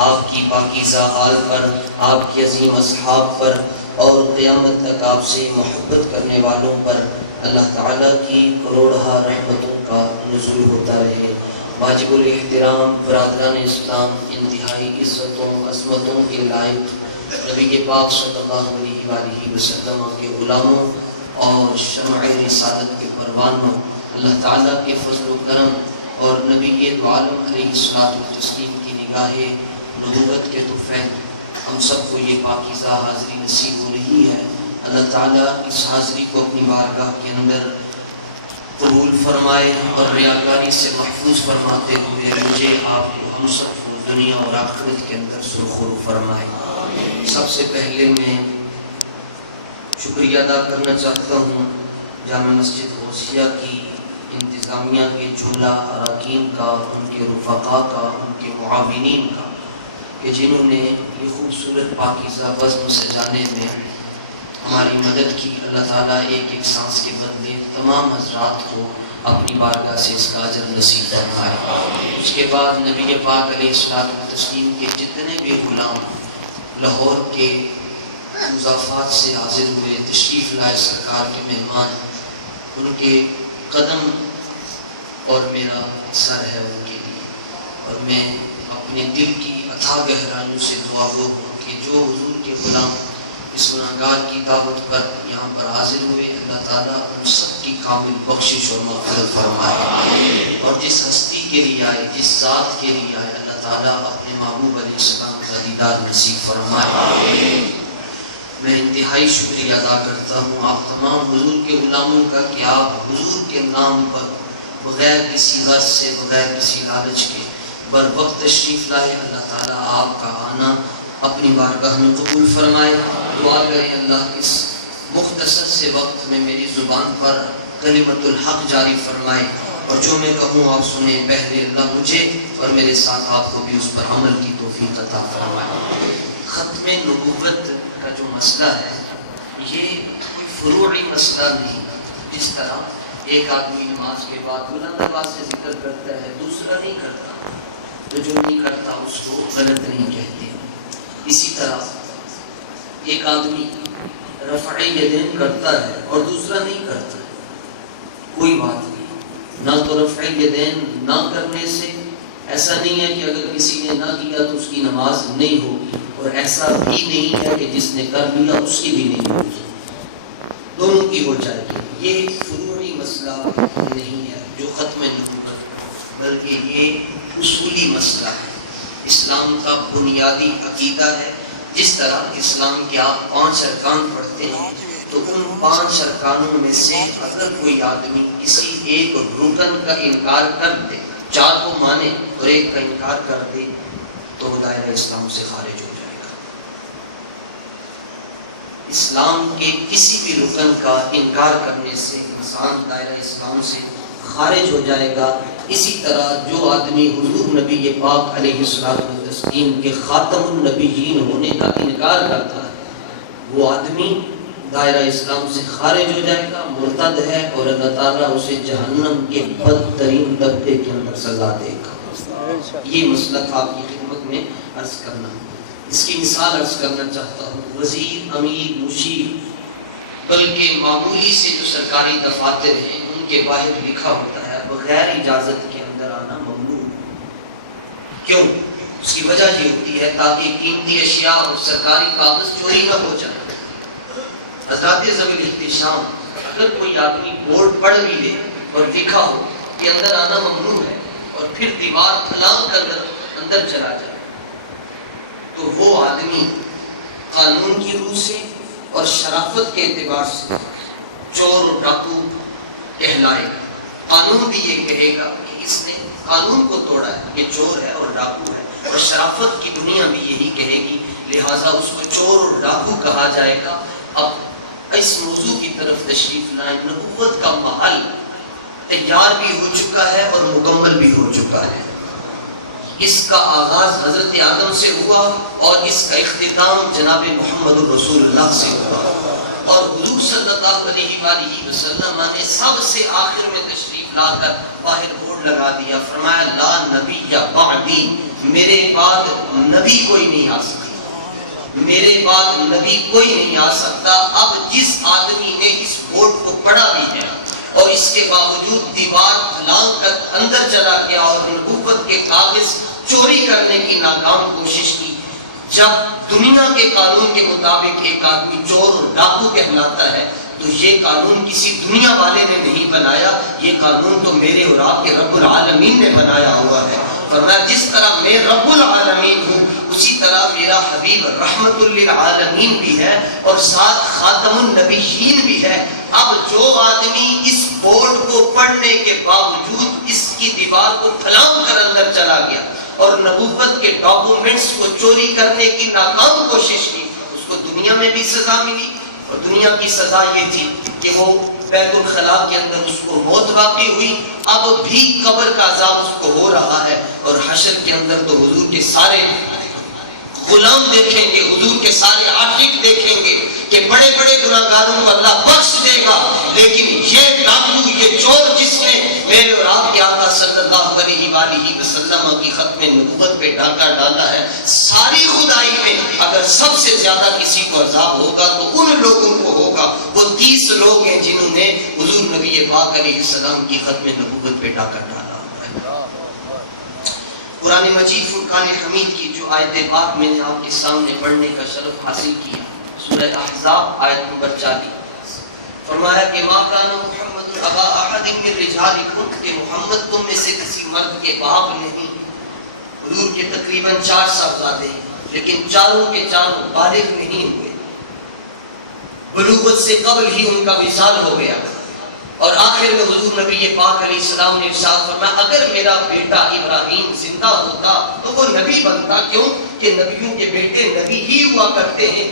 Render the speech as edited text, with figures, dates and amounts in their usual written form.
آپ کی پاکیزہ حال پر، آپ کی عظیم اصحاب پر اور قیامت تک آپ سے محبت کرنے والوں پر اللہ تعالیٰ کی کروڑہ رحمتوں کا نزول ہوتا رہے۔ واجب الاحترام برادران اسلام، انتہائی عزتوں عظمتوں کے لائق نبی پاک صلی اللہ علیہ وآلہ وسلم کے غلاموں اور شمع رسالت کے پروانوں، اللہ تعالیٰ کے فضل و کرم اور نبی دو عالم علیہ الصلوۃ والتسلیم کی نگاہ نبوت کے طفیل ہم سب کو یہ پاکیزہ حاضری نصیب ہو رہی ہے۔ اللہ تعالیٰ اس حاضری کو اپنی بارگاہ کے اندر قبول فرمائے اور ریاکاری سے محفوظ فرماتے ہوئے مجھے آپ کو ہم سب کو دنیا اور آخرت کے اندر سرخرو فرمائے۔ سب سے پہلے میں شکریہ ادا کرنا چاہتا ہوں جامع مسجد غوثیہ کی انتظامیہ کے جملہ اراکین کا، ان کے رفقاء کا، ان کے معاونین کا، کہ جنہوں نے یہ خوبصورت پاکیزہ بزم سجانے میں ہماری مدد کی۔ اللہ تعالیٰ ایک ایک سانس کے بدلے تمام حضرات کو اپنی بارگاہ سے اس کا اجر نصیب فرمائے۔ اس کے بعد نبی پاک علیہ الصلوۃ والتسلیم کے جتنے بھی غلام لاہور کے مضافات سے حاضر ہوئے، تشریف لائے سرکار کے مہمان، ان کے قدم اور میرا سر ہے ان کے لیے، اور میں اپنے دل کی اتھاہ گہرائیوں سے دعا گو ہوں کہ جو حضور کے غلام اس گناہگار کی دعوت پر یہاں پر حاضر ہوئے، اللہ تعالیٰ ان سب کی کامل بخشش اور مغفرت فرمائے، اور جس ہستی کے لیے آئے، جس ذات کے لیے آئے، اللہ تعالیٰ اپنے محبوب علیہ السلام کا دیدار نصیب فرمائے۔ میں انتہائی شکریہ ادا کرتا ہوں آپ تمام حضور کے غلاموں کا کہ آپ حضور کے نام پر بغیر کسی غرض سے، بغیر کسی لالچ کے بر وقت تشریف لائے۔ اللہ تعالیٰ آپ کا آنا اپنی بارگاہ میں قبول فرمائے۔ دعا کریں اللہ اس مختصر سے وقت میں میری زبان پر کلمت الحق جاری فرمائے، اور جو میں کہوں آپ سنیں، پہلے اللہ مجھے اور میرے ساتھ آپ کو بھی اس پر عمل کی توفیق عطا فرمائے۔ ختم نبوت کا جو مسئلہ ہے یہ کوئی فروعی مسئلہ نہیں۔ جس طرح ایک آدمی نماز کے بعد بلند آواز سے ذکر کرتا ہے، دوسرا نہیں کرتا، تو جو نہیں کرتا اس کو غلط نہیں کہتے۔ اسی طرح ایک آدمی رفع یدین کرتا ہے اور دوسرا نہیں کرتا، کوئی بات نہیں، نہ تو رفع یدین نہ کرنے سے ایسا نہیں ہے کہ اگر کسی نے نہ کیا تو اس کی نماز نہیں ہوگی، اور ایسا بھی نہیں ہے کہ جس نے کر لیا اس کی بھی نہیں ہوگی، دونوں کی ہو جائے گی۔ یہ فروعی مسئلہ نہیں ہے جو ختم نبوت، بلکہ یہ اصولی مسئلہ ہے، اسلام کا بنیادی عقیدہ ہے۔ جس طرح اسلام کے آپ 5 ارکان پڑھتے ہیں تو ان 5 ارکانوں میں سے اگر کوئی آدمی کسی ایک رکن کا انکار کر دے، 4 کو مانے اور ایک کا انکار کر دے، تو وہ دائرہ اسلام سے خارج ہو جائے گا۔ اسلام کے کسی بھی رکن کا انکار کرنے سے انسان دائرہ اسلام سے خارج ہو جائے گا۔ اسی طرح جو آدمی حضور نبی پاک علیہ الصلوۃ والتسلیم کے خاتم النبیین ہونے کا انکار کرتا ہے، وہ آدمی دائرہ اسلام سے خارج ہو جائے گا، مرتد ہے، اور اللہ تعالیٰ اسے جہنم کے بدترین طبقے کے اندر سزا دے گا۔ یہ مسلک آپ کی خدمت میں عرض کرنا، اس کی مثال عرض کرنا چاہتا ہوں۔ وزیر، امیر، مشیر، بلکہ معمولی سے جو سرکاری دفاتر ہیں ان کے باہر لکھا ہوتا ہے بغیر اجازت کے اندر آنا ممنوع۔ کیوں؟ اس کی وجہ یہ ہوتی ہے تاکہ قیمتی اشیاء اور سرکاری کاغذ چوری نہ ہو جائیں۔ حضرات ذوی الاحتشام، اگر کوئی آدمی بورڈ پڑھ بھی لے اور لکھا ہو کہ اندر آنا ممنوع ہے، اور پھر دیوار پھلانگ کر اندر چلا جائے، تو وہ آدمی قانون کی روح سے اور شرافت کے اعتبار سے چور اور ڈاکو کہلائے گا۔ قانون بھی یہ کہے گا کہ اس نے قانون کو توڑا ہے، یہ چور ہے اور ڈاکو ہے، اور شرافت کی دنیا بھی یہی کہے گی، لہٰذا اس کو چور اور ڈاکو کہا جائے گا۔ اب اس موضوع کی طرف تشریف لائیں۔ نبوت کا محل تیار بھی ہو چکا ہے اور مکمل بھی ہو چکا ہے۔ اس کا آغاز حضرت آدم سے ہوا اور اس کا اختتام جناب محمد رسول اللہ سے ہوا، اور حضور صلی اللہ علیہ وآلہ وسلم نے سب سے آخر میں تشریف لا کر باہر بورڈ لگا دیا، فرمایا لا نبی بعدی میرے بعد نبی کوئی نہیں آ سکتا، میرے بعد نبی کوئی نہیں آ سکتا۔ اب جس آدمی نے اس بورڈ کو پڑھا بھی ہے اور اس کے باوجود دیوار پھلانگ کر اندر چلا گیا اور نبوت کے کاغذ چوری کرنے کی ناکام کوشش کی، جب دنیا کے قانون کے مطابق ایک آدمی چور اور ڈاکو کہلاتا ہے تو یہ قانون کسی دنیا والے نے نہیں بنایا، یہ قانون تو میرے اور آپ کے رب العالمین نے بنایا ہوا ہے۔ فرمایا جس طرح میں رب العالمین ہوں اسی طرح میرا حبیب رحمت للعالمین بھی ہے اور ساتھ خاتم النبیین بھی ہے۔ اب جو آدمی اس بورڈ کو پڑھنے کے باوجود اس کی دیوار کو پھلانگ کر اندر چلا گیا اور نبوت کے ڈاکومنٹس کو چوری کرنے کی ناکام کوشش کی، اس کو دنیا میں بھی سزا ملی، اور دنیا کی سزا یہ تھی کہ وہ بیت الخلاء کے اندر اس کو موت واقع ہوئی، اب بھی قبر کا عذاب اس کو ہو رہا ہے، اور حشر کے اندر تو حضور کے سارے غلام دیکھیں گے، حضور کے سارے عاشق دیکھیں گے کہ بڑے بڑے گناہگاروں کو اللہ بخش دے گا، لیکن یہ ڈاکو، یہ چور جس نے میرے اور آپ کے آقا صلی اللہ علیہ وآلہ وسلم کی ختم نبوت پہ ڈاکہ ڈالا ہے، ساری خدائی میں اگر سب سے زیادہ کسی کو عذاب ہوگا تو ان لوگوں کو ہوگا۔ وہ 30 لوگ ہیں جنہوں نے حضور نبی پاک علیہ السلام کی ختم نبوت پہ ڈاکہ ڈالا۔ قرآن مجید فرقان حمید کی جو آیت پاک میں نے آپ کے سامنے پڑھنے کا شرف حاصل کیا، سورہ احزاب آیت نمبر 40، فرمایا کہ ما کان محمد ابا احد من رجالکم، کہ محمد تم میں سے کسی مرد کے باپ نہیں۔ حضور کے تقریباً 4 صاحبزادے ہیں، لیکن چاروں کے چاروں بالغ نہیں ہوئے، بلوغت سے قبل ہی ان کا وصال ہو گیا، اور آخر میں حضور نبی پاک علیہ السلام نے ارشاد فرمایا اگر میرا بیٹا ابراہیم زندہ ہوتا تو وہ نبی بنتا، کیوں کہ نبیوں کے بیٹے نبی ہی ہوا کرتے ہیں۔